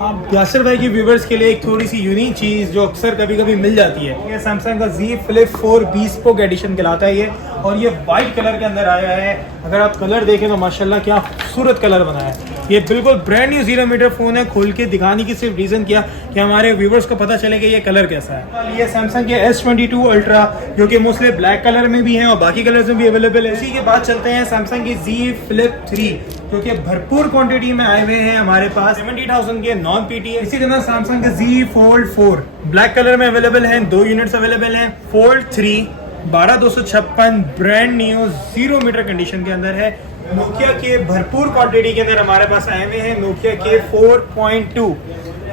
आप यासिर भाई के व्यूवर्स के लिए एक थोड़ी सी यूनिक चीज़ जो अक्सर कभी कभी मिल जाती है, ये सैमसंग का Z Flip 4 bespoke एडिशन कहलाता है ये, और ये वाइट कलर के अंदर आया है। अगर आप कलर देखें तो माशाल्लाह क्या खूबसूरत कलर बना है। ये बिल्कुल ब्रांड न्यू 0 मीटर फ़ोन है। खोल के दिखाने की सिर्फ रीज़न किया कि हमारे व्यूवर्स को पता चले कि ये कलर कैसा है। ये सैमसंग के S22 अल्ट्रा जो कि मोस्टली ब्लैक कलर में भी है और बाकी कलर्स में भी अवेलेबल है। इसी के बाद चलते हैं सैमसंग की Z Flip 3 जो कि भरपूर क्वांटिटी में आए हुए हैं हमारे पास 70,000 के नॉन पीटी है। इसी तरह सैमसंग का Z Fold 4 ब्लैक कलर में अवेलेबल है, 2 यूनिट्स अवेलेबल हैं। Fold 3 12256 brand new 0 metre condition के अंदर है। नोकिया के भरपूर क्वांटिटी के अंदर हमारे पास आए हुए हैं नोकिया के 4.2।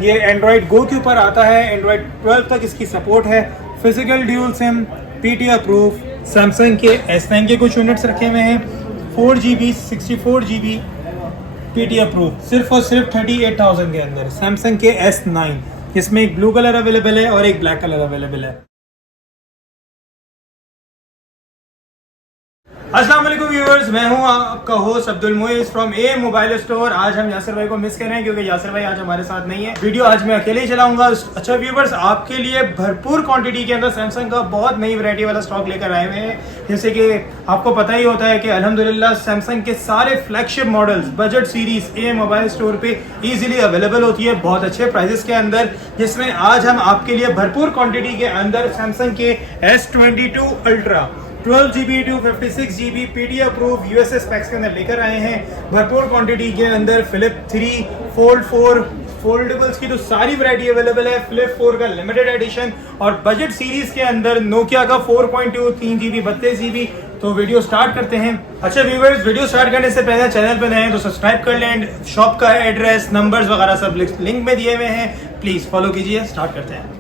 ये एंड्रॉयड गो के ऊपर आता है, एंड्रॉयड 12 तक इसकी सपोर्ट है। Physical dual sim, PT approve. Samsung के S9 के कुछ यूनिट्स रखे हुए हैं, 4GB 64GB पीटी अप्रूव, सिर्फ और सिर्फ 38,000 के अंदर। सैमसंग के S9 इसमें एक ब्लू कलर अवेलेबल है और एक ब्लैक कलर अवेलेबल है। अस्सलाम वालेकुम व्यूअर्स, मैं हूं आपका host Abdul Muiz from a mobile store. आज हम यासिर भाई को मिस कर रहे हैं क्योंकि यासिर भाई आज हमारे साथ नहीं है। वीडियो आज मैं अकेले ही चलाऊंगा। अच्छा व्यूअर्स, आपके लिए भरपूर क्वांटिटी के अंदर सैमसंग का बहुत नई वैरायटी वाला स्टॉक लेकर आए हुए हैं। जैसे कि आपको पता ही होता है कि अल्हम्दुलिल्लाह सैमसंग के सारे flagship models budget series A mobile store पे इजीली अवेलेबल होती है बहुत अच्छे प्राइजेस के अंदर, जिसमें आज हम आपके लिए भरपूर क्वांटिटी के अंदर सैमसंग के S22 ultra 12GB 256GB PT approve USS specs के अंदर लेकर आए हैं। भरपूर क्वांटिटी के अंदर Flip 3, Fold 4, फोल्डेबल्स की तो सारी वैरायटी अवेलेबल है। Flip 4 का लिमिटेड एडिशन और बजट सीरीज के अंदर नोकिया का 4.2 3GB 32GB। तो वीडियो स्टार्ट करते हैं। अच्छा व्यूअर्स, वीडियो स्टार्ट करने से पहले चैनल पर नए हैं तो सब्सक्राइब कर लें। शॉप का एड्रेस, नंबर्स वगैरह सब लिंक में दिए हुए हैं, प्लीज फॉलो कीजिए। स्टार्ट करते हैं।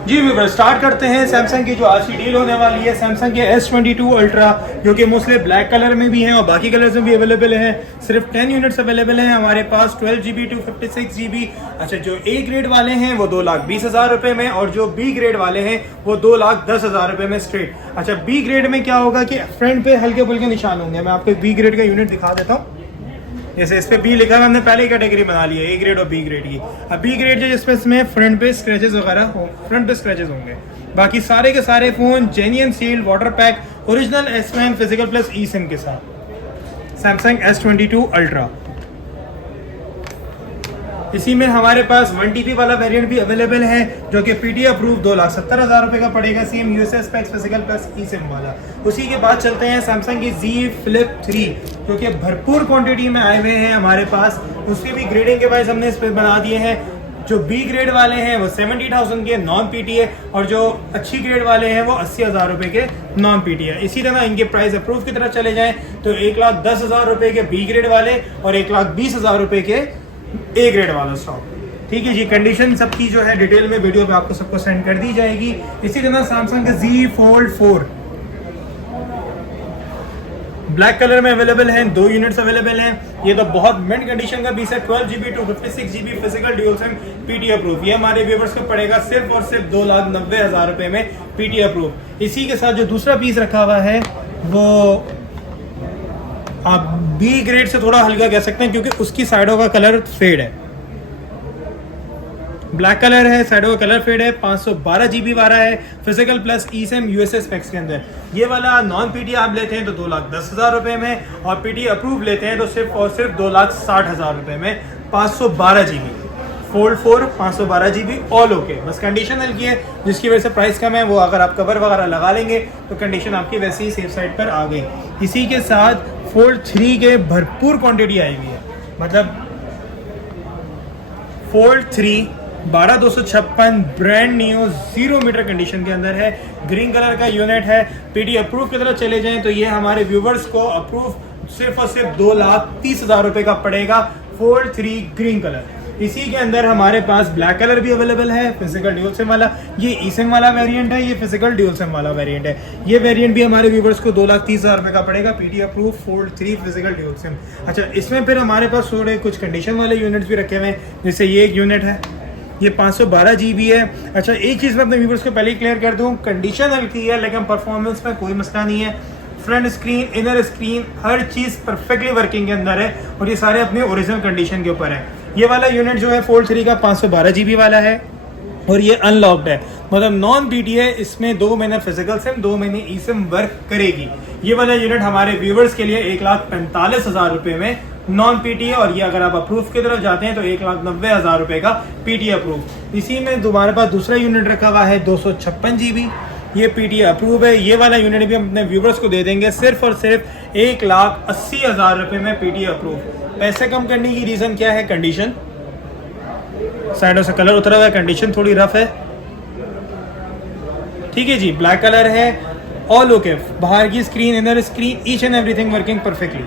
जी व्यूअर्स, स्टार्ट करते हैं। सैमसंग की जो आज की डील होने वाली है, सैमसंग के S22 अल्ट्रा जो कि मोस्टली ब्लैक कलर में भी हैं और बाकी कलर्स में भी अवेलेबल हैं। सिर्फ 10 यूनिट्स अवेलेबल हैं हमारे पास, 12GB 256GB। अच्छा, जो A ग्रेड वाले हैं वो 2,20,000 रुपए में और जो B ग्रेड वाले हैं वो 2,10,000 रुपए में स्ट्रेट। अच्छा, B ग्रेड में क्या होगा कि फ्रंट पे हल्के फुल्के निशान होंगे। मैं आपको B ग्रेड का यूनिट दिखा देता हूँ। जैसे इस पे बी लिखा है, हमने पहले ही कैटेगरी बना ली है ए ग्रेड और बी ग्रेड की। अब बी ग्रेड जो जिसमें इसमें फ्रंट पे स्क्रैचेस वगैरह फ्रंट पे स्क्रैचेस होंगे। बाकी सारे के सारे phone genuine sealed, water pack, original S9 physical plus e sim के साथ। सैमसंग S22 अल्ट्रा, इसी में हमारे पास 1TB वाला वेरिएंट भी अवेलेबल है जो कि पीटी अप्रूव 2,70,000 रुपए का पड़ेगा। Same USA specs physical plus e sim वाला। उसी के बाद चलते हैं सैमसंग की Z Flip 3 जो कि भरपूर क्वांटिटी में आए हुए हैं हमारे पास। उसकी भी ग्रेडिंग के वाइज हमने इस पर बना दिए हैं। जो बी ग्रेड वाले हैं वो 70,000 के नॉन पीटी है और जो अच्छी ग्रेड वाले हैं वो 80,000 रुपए के नॉन पीटी है। इसी तरह इनके प्राइस अप्रूव की तरफ चले जाएं तो 1,10,000 रुपए के बी ग्रेड वाले और 1,20,000 रुपए के ए ग्रेड वाला स्टॉक। ठीक है जी, कंडीशन सबकी जो है डिटेल में वीडियो पे आपको सबको सेंड कर दी जाएगी। इसी तरह सैमसंग का Z Fold 4 ब्लैक कलर में अवेलेबल हैं, 2 यूनिट्स अवेलेबल हैं। ये तो बहुत मिंट कंडीशन का पीस है। 12GB 256GB physical dual sim PT approve. ये हमारे व्यूअर्स को पड़ेगा सिर्फ और सिर्फ 2,90,000 रुपए में पीटी अप्रूव। इसी के साथ जो दूसरा पीस रखा हुआ है वो आप बी ग्रेड से थोड़ा हल्का कह सकते हैं क्योंकि उसकी साइडों का कलर फेड है। ब्लैक कलर है, साइडों का कलर फेड है। 512GB वाला है, physical plus e SIM USS specs के अंदर। ये वाला नॉन पीटी आप लेते हैं तो 2,10,000 रुपए में और पीटी अप्रूव लेते हैं तो सिर्फ और सिर्फ 2,60,000 रुपए में। 512GB Fold 4 512GB all okay. बस कंडीशन हल्की है जिसकी वजह से प्राइस कम है। वो अगर आप कवर वगैरह लगा लेंगे तो कंडीशन आपकी वैसे ही सेफ साइड पर आ गई। इसी के साथ Fold 3 के भरपूर क्वांटिटी आई हुई है। मतलब Fold 3 12256 brand new 0 metre condition के अंदर है। ग्रीन कलर का यूनिट है। पीटी अप्रूव की तरफ चले जाएं तो ये हमारे व्यूवर्स को अप्रूव सिर्फ और सिर्फ 2,30,000 रुपए का पड़ेगा। Fold 3 green colour. इसी के अंदर हमारे पास ब्लैक कलर भी अवेलेबल है, फिजिकल ड्यूल सिम वाला। ये ई सिम वाला वेरिएंट है, ये फिजिकल ड्यूल सिम वाला वेरिएंट है। ये वेरिएंट भी हमारे व्यूवर्स को 2,30,000 रुपए का पड़ेगा। PT approve Fold 3 physical dual SIM. अच्छा, इसमें फिर हमारे पास थोड़े कुछ कंडीशन वाले यूनिट्स भी रखे हुए हैं। जैसे ये एक यूनिट है, ये 512GB है। अच्छा, एक चीज़ मैं अपने व्यूवर्स को पहले ही क्लियर कर दूं, कंडीशन हल्की है लेकिन परफॉर्मेंस में कोई मसला नहीं है। फ्रंट स्क्रीन, इनर स्क्रीन, हर चीज़ परफेक्टली वर्किंग के अंदर है और ये सारे अपने ओरिजिनल कंडीशन के ऊपर है। ये वाला यूनिट जो है फोल्ड 3 का 512 GB वाला है और ये अनलॉक्ड है, मतलब नॉन पीटी है। इसमें 2 महीने फिजिकल सिम, 2 महीने ई सिम वर्क करेगी। ये वाला यूनिट हमारे व्यूवर्स के लिए 1,45,000 रुपये में नॉन पीटी है और ये अगर आप अप्रूव की तरफ जाते हैं तो 1,90,000 रुपये का पीटी अप्रूव। इसी में हमारे पास दूसरा यूनिट रखा हुआ है 256 GB, ये पीटी अप्रूव है। ये वाला यूनिट भी हम अपने व्यूवर्स को दे देंगे सिर्फ और सिर्फ 1,80,000 रुपये में पीटी अप्रूव। पैसे कम करने की रीज़न क्या है? कंडीशन, साइडों से कलर उतरा हुआ है, कंडीशन थोड़ी रफ है, ठीक है जी। ब्लैक कलर है, ऑल ओके, बाहर की screen, inner screen, each and everything working perfectly.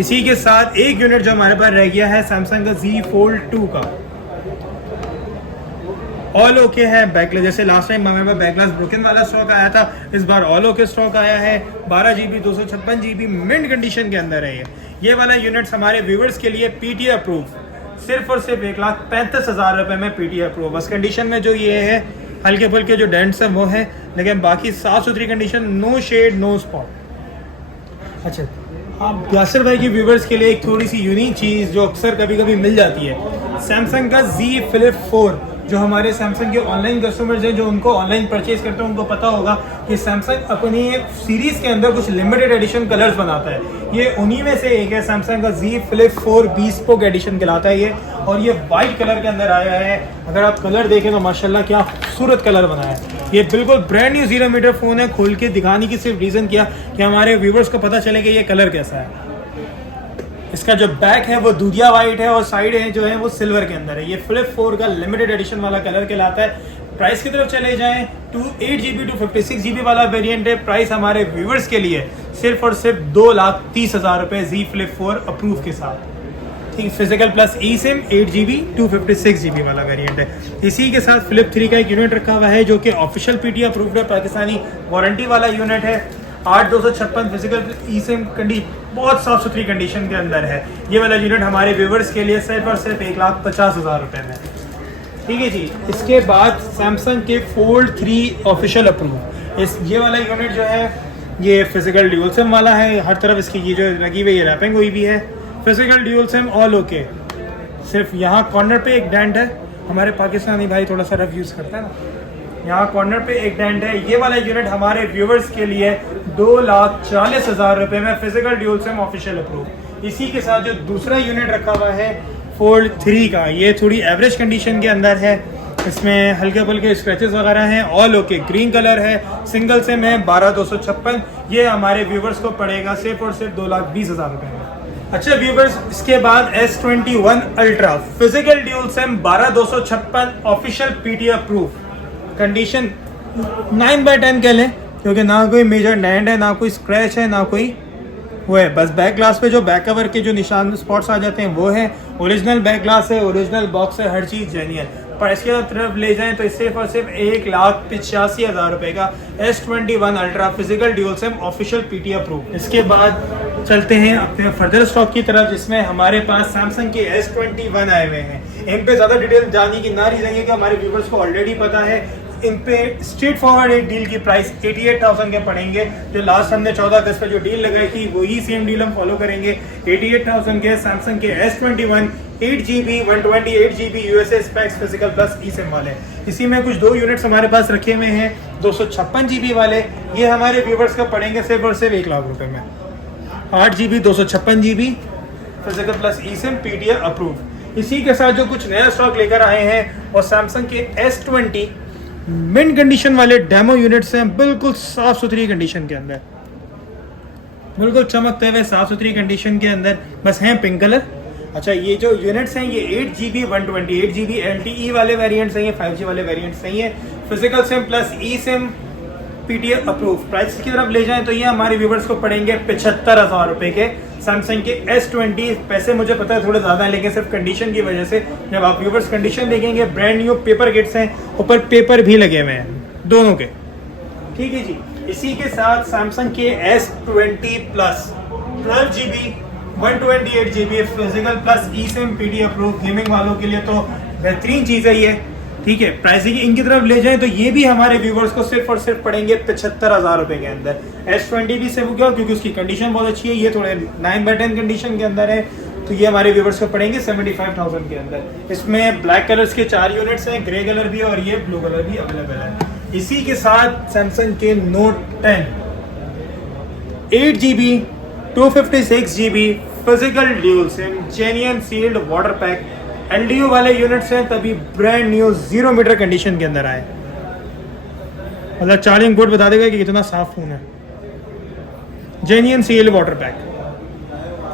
इसी के साथ एक यूनिट जो हमारे पास रह गया है सैमसंग का Z Fold 2 का, ऑल ओके है। बैकग्लास, जैसे लास्ट टाइम हमारे पास बैकग्लास ब्रोकन वाला स्टॉक आया था, इस बार ऑल ओके स्टॉक आया है। 12 GB 256 GB मिंट कंडीशन के अंदर है ये वाला यूनिट हमारे व्यूवर्स के लिए पीटी अप्रूव, सिर्फ और सिर्फ 1,35,000 रुपये में पीटी अप्रूव। बस कंडीशन में जो ये है हल्के फुल्के जो डेंट्स हैं वो है, लेकिन बाकी साफ सुथरी condition, no shade no spot. अच्छा, आप यासिर भाई के व्यूवर्स के लिए एक थोड़ी सी यूनिक चीज़ जो अक्सर कभी कभी मिल जाती है, सैमसंग का Z Flip 4। जो हमारे सैमसंग के ऑनलाइन कस्टमर्स हैं जो उनको ऑनलाइन परचेज करते हैं उनको पता होगा कि सैमसंग अपनी सीरीज़ के अंदर कुछ लिमिटेड एडिशन कलर्स बनाता है। ये उन्हीं में से एक है, सैमसंग का Z Flip 4 bespoke एडिशन कहलाता है ये, और ये वाइट कलर के अंदर आया है। अगर आप कलर देखें तो माशाल्लाह क्या खूबसूरत कलर बनाया है। ये बिल्कुल ब्रांड न्यू 0 मीटर फ़ोन है। खोल के दिखाने की सिर्फ रीज़न किया कि हमारे व्यूवर्स को पता चले कि ये कलर कैसा है। इसका जो बैक है वो दूधिया वाइट है और साइड है जो है वो सिल्वर के अंदर है। ये फ्लिप 4 का लिमिटेड एडिशन वाला कलर कहलाता है। प्राइस की तरफ चले जाएं तो 8 GB 256 GB वाला वेरिएंट है। प्राइस हमारे व्यूवर्स के लिए सिर्फ और सिर्फ 2,30,000 रुपये Z Flip 4 अप्रूव के साथ, ठीक। Physical plus e SIM 8 GB 256 GB वाला वेरिएंट है। इसी के साथ फ्लिप 3 का एक यूनिट रखा हुआ है जो कि ऑफिशियल पीटी अप्रूव्ड है, पाकिस्तानी वारंटी वाला यूनिट है। 8,256 फिजिकल ई सिम बहुत साफ सुथरी कंडीशन के अंदर है। ये वाला यूनिट हमारे व्यूवर्स के लिए सिर्फ और सिर्फ 1,50,000 रुपये में, ठीक है जी। इसके बाद सैमसंग के फोल्ड 3 ऑफिशियल अप्रूव, ये वाला यूनिट जो है ये फिजिकल ड्यूल सिम वाला है। हर तरफ इसकी ये जो लगी हुई है रैपिंग हुई भी है। Physical dual SIM all okay, सिर्फ यहाँ कॉर्नर पे एक डेंट है। हमारे पाकिस्तानी भाई थोड़ा सा रफ यूज़ करते हैं ना, यहाँ कॉर्नर पे एक डेंट है। ये वाला यूनिट हमारे व्यूवर्स के लिए 2,40,000 रुपये में physical dual SIM official approve. इसी के साथ जो दूसरा यूनिट रखा हुआ है फोल्ड 3 का, ये थोड़ी एवरेज कंडीशन के अंदर है। इसमें हल्के फुल्के स्क्रैचेस वगैरह हैं, ऑल ओके, ग्रीन कलर है, सिंगल सिम है, 12,256। ये हमारे व्यूवर्स को पड़ेगा सिर्फ और सिर्फ 2,20,000 रुपये में। अच्छा व्यूवर्स, इसके बाद S21 ultra physical dual SIM 12,256 official PT approve. Condition 9/10 कह लें, क्योंकि ना कोई मेजर डेंट है, ना कोई स्क्रैच है, ना कोई वो है। बस बैक ग्लास पे जो बैक कवर के जो निशान स्पॉट्स आ जाते हैं वो है। ओरिजिनल बैक ग्लास है, ओरिजिनल बॉक्स है, हर चीज़ जेन्युइन। पर इसके तरफ ले जाएं तो सिर्फ और सिर्फ 1,85,000 रुपये का S21 ultra physical dual SIM official PT approve. इसके बाद चलते हैं अपने फर्दर स्टॉक की तरफ, जिसमें हमारे पास सैमसंग के S21 आए हुए हैं। इन पे ज़्यादा डिटेल जानने की ना रीज़न है कि हमारे व्यूवर्स को ऑलरेडी पता है। इन पे स्ट्रेट फॉरवर्ड एक डील की प्राइस 88,000 के पड़ेंगे। जो लास्ट हमने 14 अगस्त पर जो डील लगाई थी वही सेम डील हम फॉलो करेंगे। 88,000 के सैमसंग के S21 8 GB 128 GB USA specs physical plus e sim वाले। इसी में कुछ 2 यूनिट्स हमारे पास रखे हुए हैं 256 GB वाले। ये हमारे व्यूवर्स का पड़ेंगे सिर्फ और सिर्फ 1 लाख रुपये में। 8 GB 256 GB physical plus e SIM PTA approve. इसी के साथ जो कुछ नया स्टॉक लेकर आए हैं और सैमसंग के S20 मिंट कंडीशन वाले डेमो यूनिट्स हैं, बिल्कुल साफ सुथरी कंडीशन के अंदर, बिल्कुल चमकते हुए साफ सुथरी कंडीशन के अंदर, बस हैं पिंक कलर। अच्छा, ये जो यूनिट्स हैं ये 8 GB 128 GB LTE वाले वेरिएंट्स हैं, ये 5G वाले वेरिएंट्स नहीं है। Physical SIM plus e SIM PTA approve. Price की तरफ ले जाएं तो ये हमारे व्यूवर्स को पड़ेंगे 75,000 रुपये के सैमसंग के S20। पैसे मुझे पता है थोड़े ज़्यादा हैं, लेकिन सिर्फ कंडीशन की वजह से जब आप व्यूवर्स कंडीशन देखेंगे, ब्रांड न्यू पेपर किट्स हैं, ऊपर पेपर भी लगे हुए हैं दोनों के, ठीक है जी। इसी के साथ सैमसंग के S20 plus 12 GB 128 GB physical plus e sim PT approve. Gaming वालों के लिए तो बेहतरीन चीज़ है ये। ठीक है। प्राइसिंग इनकी तरफ ले जाएं तो ये भी हमारे व्यूवर्स को सिर्फ और सिर्फ पड़ेंगे 75,000 रुपए के अंदर। S20 भी से क्यों, क्योंकि उसकी कंडीशन बहुत अच्छी है, ये थोड़े 9/10 कंडीशन के अंदर है, तो ये हमारे व्यूवर्स को पड़ेंगे 75,000 के अंदर। इसमें ब्लैक कलर्स के 4 यूनिट्स हैं, ग्रे कलर भी और ये ब्लू कलर भी अवेलेबल है। इसी के साथ सैमसंग के Note 10 8GB 256GB physical dual sim genuine sealed water pack LDO वाले यूनिट्स हैं, तभी ब्रांड न्यू 0 मीटर कंडीशन के अंदर आए। मतलब चार्जिंग पोर्ट बता देगा कि कितना साफ फोन है। Genuine sealed water pack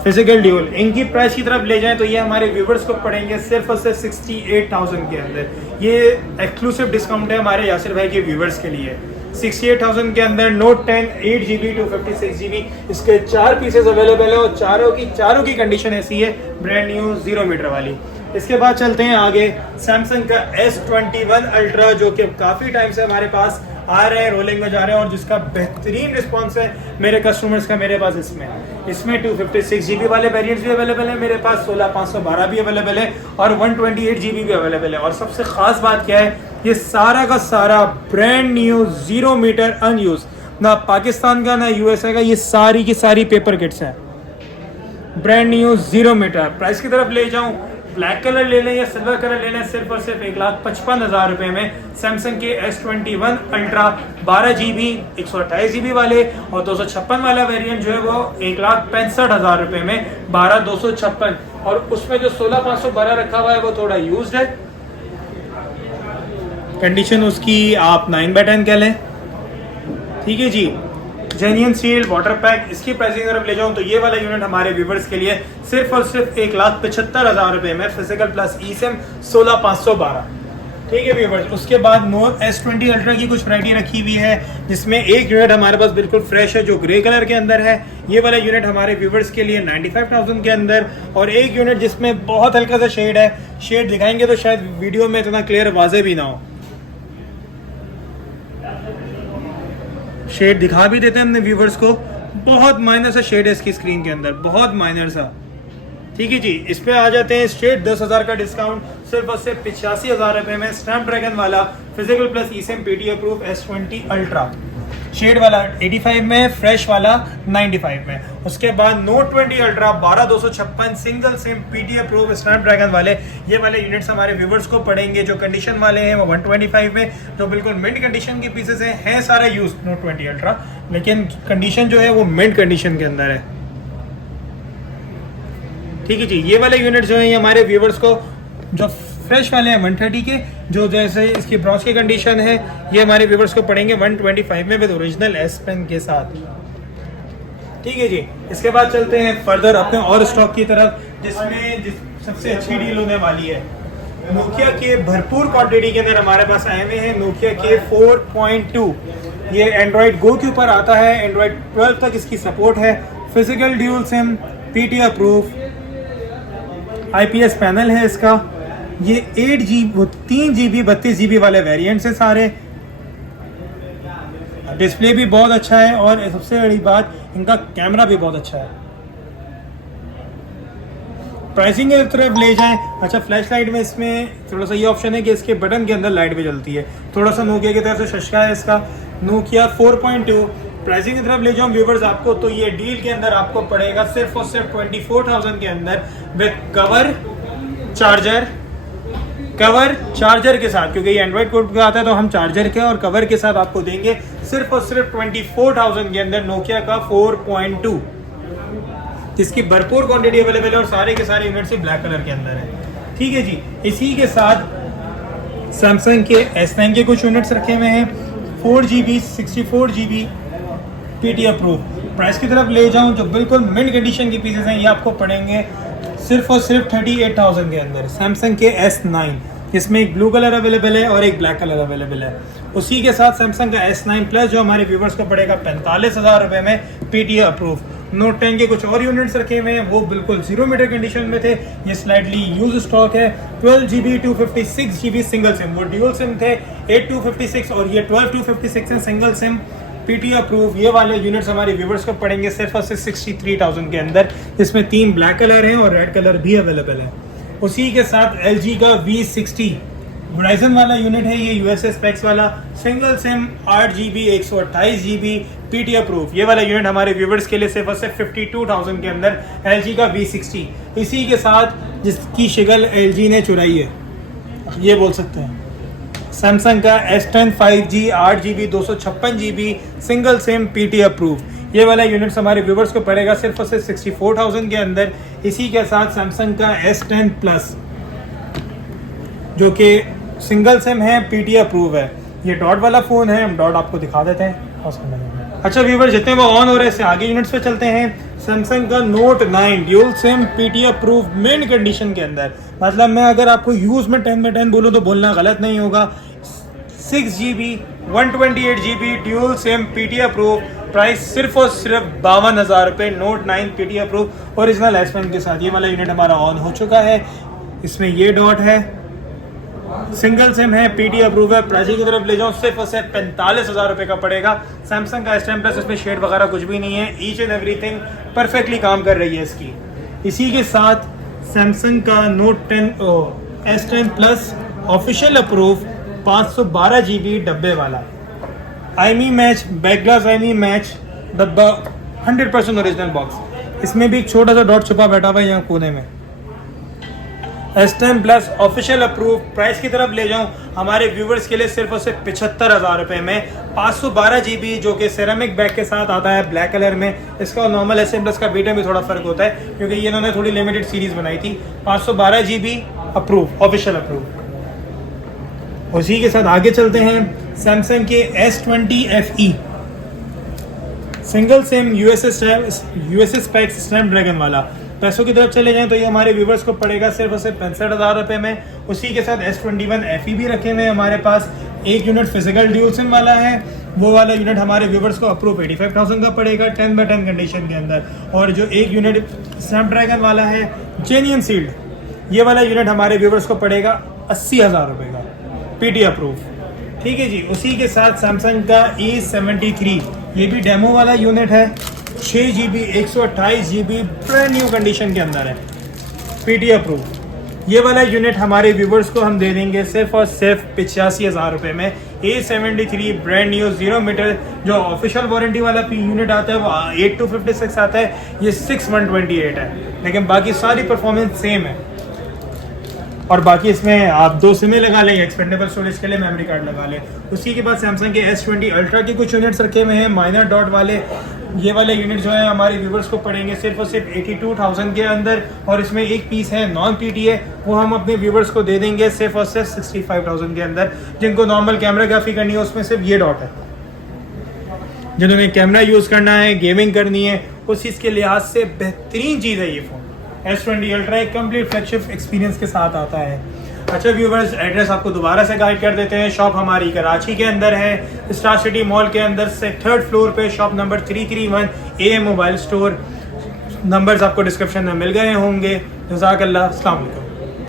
physical dual. इनकी प्राइस की तरफ ले जाएं तो ये हमारे व्यूवर्स को पड़ेंगे सिर्फ और सिर्फ 68,000 के अंदर। ये एक्सक्लूसिव डिस्काउंट है हमारे यासिर भाई के व्यूवर्स के लिए। 68,000 के अंदर Note 10 8GB 256GB, इसके 4 पीसेस अवेलेबल है और चारों की कंडीशन ऐसी है, ब्रांड न्यू 0 मीटर वाली। इसके बाद चलते हैं आगे, सैमसंग का S21 अल्ट्रा जो कि काफ़ी टाइम से हमारे पास आ रहे हैं, रोलिंग में जा रहे हैं और जिसका बेहतरीन रिस्पांस है मेरे कस्टमर्स का मेरे पास। इसमें 256GB वाले वेरिएंट्स भी अवेलेबल है मेरे पास, 16/512 भी अवेलेबल है और 128GB भी अवेलेबल है। और सबसे ख़ास बात क्या है, ये सारा का सारा ब्रांड न्यू 0 मीटर अनयूज, ना पाकिस्तान का ना USA का, ये सारी की सारी पेपर किट्स हैं, ब्रांड न्यू 0 मीटर। प्राइस की तरफ ले जाऊं, ब्लैक कलर ले लें या सिल्वर कलर ले लें, सिर्फ और सिर्फ 1,55,000 रुपए में सैमसंग के S21 अल्ट्रा 12GB 128GB वाले और 256 वाला वेरिएंट जो है वो 1,65,000 रुपए में 12/256, और उसमें जो 16/512 रखा हुआ है वो थोड़ा यूज्ड है, कंडीशन उसकी आप 9/10 कह लें। ठीक है जी, जेन्युइन सील्ड वाटर पैक। इसकी प्राइसिंग अगर ले जाऊं तो ये वाला यूनिट हमारे व्यूवर्स के लिए सिर्फ और सिर्फ 1,75,000 रुपए में, फिजिकल प्लस eSIM 16/512। ठीक है व्यूवर्स। उसके बाद Note S20 अल्ट्रा की कुछ वैरायटी रखी हुई है, जिसमें एक यूनिट हमारे पास बिल्कुल फ्रेश है जो ग्रे कलर के अंदर है। ये वाला यूनिट हमारे व्यूवर्स के लिए 95,000 के अंदर, और एक यूनिट जिसमें बहुत हल्का सा शेड है, शेड दिखाएंगे तो शायद वीडियो में इतना क्लियर वाजे भी ना हो, शेड दिखा भी देते हैं हमने व्यूवर्स को, बहुत माइनर सा शेड है इसकी स्क्रीन के अंदर, बहुत माइनर सा। ठीक है जी, इस पे आ जाते हैं स्ट्रेट 10,000 का डिस्काउंट, सिर्फ और सिर्फ 85,000 रुपए में स्नैपड्रैगन वाला physical plus eSIM PT approve S20 ultra, shade वाला 85 में, फ्रेश वाला 95 में। उसके बाद Note 20 ultra 12/256 single SIM PT approve Snapdragon वाले, ये वाले यूनिट्स हमारे व्यूवर्स को पड़ेंगे, जो कंडीशन वाले हैं वो 125 में, जो बिल्कुल मिंट कंडीशन के पीसेस हैं सारा यूज Note 20 अल्ट्रा, लेकिन कंडीशन जो है वो मिंट कंडीशन के अंदर है। ठीक है जी, ये वाले यूनिट जो है ये हमारे व्यूवर्स को, जो फ्रेश वाले हैं 130 के, जो जैसे इसकी ब्रॉन्ज की कंडीशन है, ये हमारे व्यूवर्स को पड़ेंगे 125 में विद ओरिजिनल S पेन के साथ। ठीक है जी, इसके बाद चलते हैं फर्दर अपने और स्टॉक की तरफ, जिसमें सबसे अच्छी डील होने वाली है। नोकिया के भरपूर क्वांटिटी के अंदर हमारे पास आए हुए हैं नोकिया के 4.2, ये एंड्रॉयड गो के ऊपर आता है, एंड्रॉयड 12 तक इसकी सपोर्ट है, physical dual SIM PT approve, IPS panel है इसका, ये 8GB 3GB 32GB वाले वेरिएंट्स है सारे, डिस्प्ले भी बहुत अच्छा है और सबसे बड़ी बात इनका कैमरा भी बहुत अच्छा है। प्राइसिंग की तरफ ले जाएं, अच्छा फ्लैश लाइट में इसमें थोड़ा सा ये ऑप्शन है कि इसके बटन के अंदर लाइट भी जलती है, थोड़ा सा नोकिया की तरफ से शशका है इसका। नोकिया 4.2 प्राइसिंग की तरफ ले जाऊं व्यूवर्स आपको, तो ये डील के अंदर आपको पड़ेगा सिर्फ और सिर्फ 24,000 के अंदर विद कवर चार्जर के साथ, क्योंकि ये एंड्रॉइड कोड का आता है तो हम चार्जर के और कवर के साथ आपको देंगे सिर्फ और सिर्फ 24,000 के अंदर नोकिया का 4.2, जिसकी भरपूर क्वांटिटी अवेलेबल है और सारे के सारे यूनिट्स ब्लैक कलर के अंदर है। ठीक है जी, इसी के साथ सैमसंग के S9 के कुछ यूनिट्स रखे हुए हैं, 4GB 64GB PT approve. Price की तरफ ले जाऊं, जो बिल्कुल मिड कंडीशन के पीसेस हैं, ये आपको पड़ेंगे सिर्फ और सिर्फ 38,000 के अंदर। सैमसंग के S9, इसमें एक ब्लू कलर अवेलेबल है और एक ब्लैक कलर अवेलेबल है। उसी के साथ सैमसंग का S9 प्लस जो हमारे व्यूवर्स को पड़ेगा 45,000 रुपए में PT अप्रूव। Note 10 के कुछ और यूनिट्स रखे हुए हैं, वो बिल्कुल 0 मीटर कंडीशन में थे, ये स्लाइटली यूज स्टॉक है। 12GB 256GB सिंगल सिम, वो ड्यूल सिम थे 8256 और ये 12256 है सिंगल सिम PT अप्रूव। ये वाले यूनिट्स हमारे व्यूवर्स को पड़ेंगे सिर्फ और सिर्फ 63,000 के अंदर, जिसमें 3 ब्लैक कलर हैं और रेड कलर भी अवेलेबल है। उसी के साथ LG का V60 Verizon वाला यूनिट है ये, यूएसए स्पेक्स वाला, single SIM 8GB 128GB PT approve. ये वाला यूनिट हमारे व्यूवर्स के लिए सिर्फ और सिर्फ 52,000 के अंदर LG का V60, इसी के साथ जिसकी शिकल LG ने चुराई है ये बोल सकते हैं। सैमसंग का S10 5G 8GB 256GB single SIM PT approve. ये वाला यूनिट्स हमारे व्यूवर्स को पड़ेगा सिर्फ और सिर्फ 64,000 के अंदर। इसी के साथ सैमसंग का S10 प्लस जो कि सिंगल सिम है, पीटी अप्रूव है। ये डॉट वाला फ़ोन है, हम डॉट आपको दिखा देते हैं। अच्छा व्यूवर, जितने वो ऑन हो रहे हैं इससे आगे यूनिट्स पे चलते हैं। सैमसंग का Note 9 dual sim PT approve mint condition के अंदर, मतलब मैं अगर आपको यूज़ में 10 में 10 बोलूँ तो बोलना गलत नहीं होगा। 6GB 128GB dual sim PT approve, price सिर्फ और सिर्फ 52,000 रुपये। Note 9 PT approve original S Pen के साथ ये वाला यूनिट हमारा ऑन हो चुका है। इसमें ये डॉट है, सिंगल सिम है, पीटी अप्रूव है। प्राइस की तरफ ले जाऊँ सिर्फ और सिर्फ 45,000 रुपये का पड़ेगा। सैमसंग का S10 प्लस, इसमें शेड वगैरह कुछ भी नहीं है, ईच एंड एवरीथिंग परफेक्टली काम कर रही है इसकी। इसी के साथ सैमसंग का Note 10 S10 plus official approve 512GB डब्बे वाला, IMEI match, back glass IMEI match डब्बा, 100% ओरिजिनल बॉक्स। इसमें भी एक छोटा सा डॉट छुपा बैठा हुआ है यहाँ कोने में। S10 plus official approve, price की तरफ ले जाऊँ हमारे व्यूवर्स के लिए सिर्फ और सिर्फ 75,000 रुपये में। 512GB जो कि सेरेमिक बैग के साथ आता है ब्लैक कलर में। इसका और नॉर्मल S10 प्लस का बीटा में थोड़ा फ़र्क होता है क्योंकि ये इन्होंने थोड़ी लिमिटेड सीरीज़ बनाई थी। 512GB approve, official approve. उसी के साथ आगे चलते हैं। सैमसंग के S20 FE single SIM USA specs Snapdragon वाला, पैसों की तरफ चले जाएं तो ये हमारे व्यूवर्स को पड़ेगा सिर्फ और सिर्फ 65,000 रुपये में। उसी के साथ S21 FE भी रखे हुए हैं हमारे पास। एक यूनिट फिजिकल ड्यूल सिम वाला है, वो वाला यूनिट हमारे व्यूवर्स को अप्रूव 85,000 का पड़ेगा 10/10 कंडीशन के अंदर। और जो एक यूनिट स्नैपड्रैगन वाला है जेन्युइन सील्ड, ये वाला यूनिट हमारे व्यूवर्स को पड़ेगा 80,000 रुपये का, पीटी अप्रूव। ठीक है जी। उसी के साथ सैमसंग का E73, ये भी डेमो वाला यूनिट है, 6GB 128GB brand new condition के अंदर है, पीटी अप्रूव। ये वाला यूनिट हमारे व्यूवर्स को हम दे देंगे सिर्फ और सिर्फ 85,000 रुपये में। A73 ब्रांड न्यू 0 मीटर, जो ऑफिशियल वारंटी वाला यूनिट आता है वो 8256 आता है, ये 6128 है, लेकिन बाकी सारी परफॉर्मेंस सेम है। और बाकी इसमें आप 2 सिमें लगा लें, एक्सपेंडेबल स्टोरेज के लिए मेमोरी कार्ड लगा लें। उसी के बाद सैमसंग के S20 अल्ट्रा के कुछ यूनिट्स रखे हुए हैं, माइनर डॉट वाले। ये वाले यूनिट जो है हमारे व्यूवर्स को पड़ेंगे सिर्फ और सिर्फ 82,000 के अंदर। और इसमें एक पीस है नॉन पीटी है, वो हम अपने व्यूवर्स को दे देंगे सिर्फ और सिर्फ 65,000 के अंदर। जिनको नॉर्मल कैमराग्राफी करनी है उसमें सिर्फ ये डॉट है। जिन्होंने कैमरा यूज़ करना है, गेमिंग करनी है, उस चीज़ के लिहाज से बेहतरीन चीज़ है ये फ़ोन। S20 अल्ट्रा एक कंप्लीट फ्लैगशिप एक्सपीरियंस के साथ आता है। अच्छा व्यूवर्स, एड्रेस आपको दोबारा से गाइड कर देते हैं। शॉप हमारी कराची के अंदर है, स्टार सिटी मॉल के अंदर से 3rd फ्लोर पे, shop number 331 AM mobile store. Numbers आपको डिस्क्रिप्शन में मिल गए होंगे। जज़ाकल्लाह, अस्सलाम वालेकुम।